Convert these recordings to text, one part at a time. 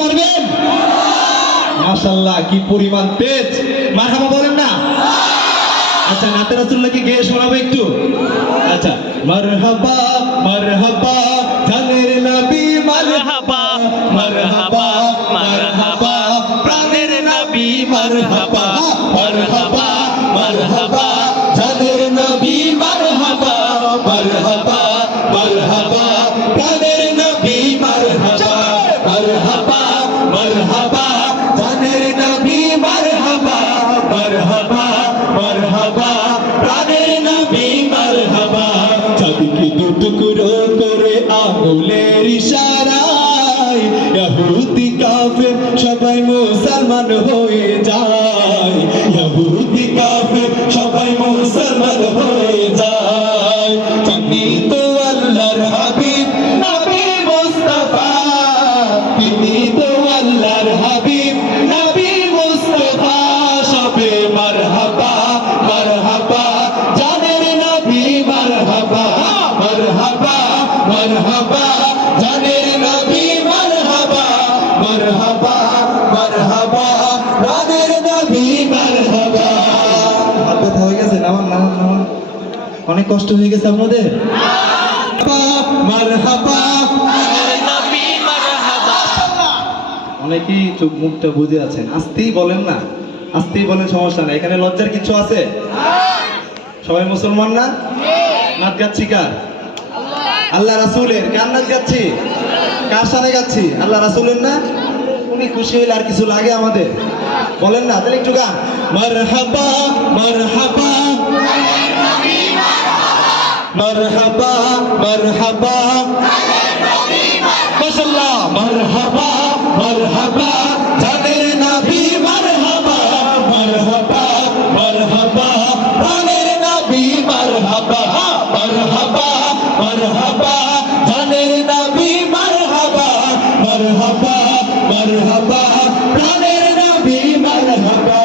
পারবেন? মাশাআল্লাহ, কি পরিমাণ তেজ! মারহাবা বলেন না? আচ্ছা, নাতে রাসূলুল্লাহ কি গেয়ে শোনাবো একটু? আচ্ছা, মারহাবা মারহাবা জানের নবী, মারহাবা মারহাবা মারহাবা প্রাণের নবী, মারহাবা মারহাবা মারহাবা জানের নবী, মারহাবা মারহাবা মারহাবা প্রাণের নবী, মারহাবা মারহাবা মারহাবা জানের নবী, মারহাবা মারহাবা মারহাবা প্রাণের নবী, মারহাবা। চাঁদকে দু টুকরো করে আঙুলের ইশারায় ইহুদি কাফের সবাই মুসলমান হয়ে যায়, ইহুদি কাফের সবাই মুসলমান হয়ে যায়। তিনি তো আল্লাহর হাবিব নবী মুস্তাফা, তিনি তো আল্লাহর হাবিব নবী মুস্তাফা। সবে মারহাবা মারহাবা জানের নবী, মারহাবা মারহাবা মারহাবা জানের নবী, মারহাবা মারহাবা মারহাবা প্রাণের নবী, মারহাবা। হাত ব্যথা হয়ে গেছে? নামান নামান নামান, অনেক কষ্ট হয়ে গেছে আপনাদের। মারহাবা নবী, মারহাবা। অনেকেই চোখ মুখটা বুঝে আছেন, আস্তেই বলেন না, আস্তেই বলেন, সমস্যা নাই, এখানে লজ্জার কিছু আছে? সবাই মুসলমান না? নাচ গাচ্ছি কার? আল্লাহ রাসূলের। কার নাচ গাচ্ছি? কার সাথে গাচ্ছি? আল্লাহ রাসূলের না? উনি খুশি হইলে আর কিছু লাগে আমাদের? বলেন না, তাহলে একটু গান। মারহাবা মারহাবা মারহাবা মারহাবা মাশাআল্লাহ, মারহাবা মারহাবা জানের নবী, মারহাবা মারহাবা মারহাবা প্রাণের নবী, মারহাবা মারহাবা মারহাবা জানের নবী, মারহাবা মারহাবা মারহাবা প্রাণের নবী, মারহাবা।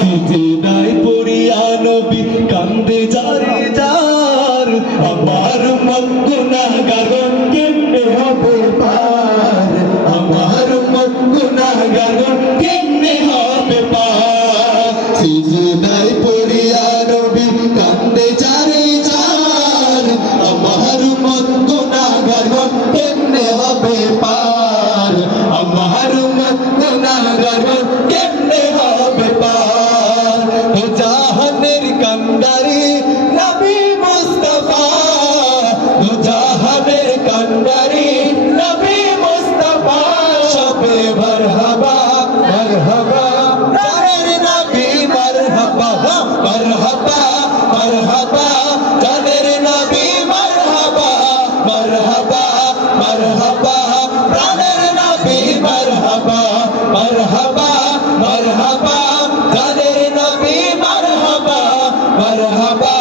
সিজদায় পড়িয়া নবী কান্দে যারে যার, আমার মন গুনাহগার কেমনে হবে পার, আমার মন গুনাহগার কেমনে হবে পার। সিজদায় পড়িয়া নবী কান্দে যারে যার, আমার মন গুনাহগার কেমনে হবে পার, আমার মন গুনাহগার কেমনে হবে পার। জাহানের কান্ডারি নবী মুস্তাফা, জাহানের কান্ডারি নবী মুস্তাফা। সবে মারহাবা মারহাবা জানের নবী, মারহাবা মারহাবা মারহাবা জানের নবী, মারহাবা মারহাবা মারহাবা প্রাণের নবী, মারহাবা মারহাবা মারহাবা জানের নবী, মারহাবা মারহাবা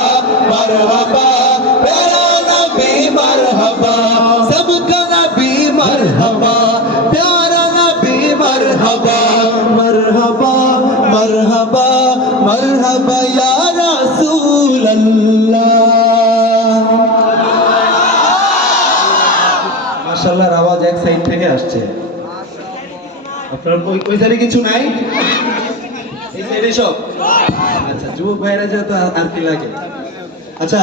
মারহাবা প্যারা নবী, মারহাবা सबका नबी, मरहबा प्यारा नबी, मरहबा मरहबा मरहबा मरहबा या रसूल अल्लाह। মাশাআল্লাহর আওয়াজ এক সাইড থেকে আসছে। আপনার ওই সাইডে কিছু নাই? এই সাইডে সব? আচ্ছা, যুবক ভাইরা যেহেতু আর কি লাগে। আচ্ছা।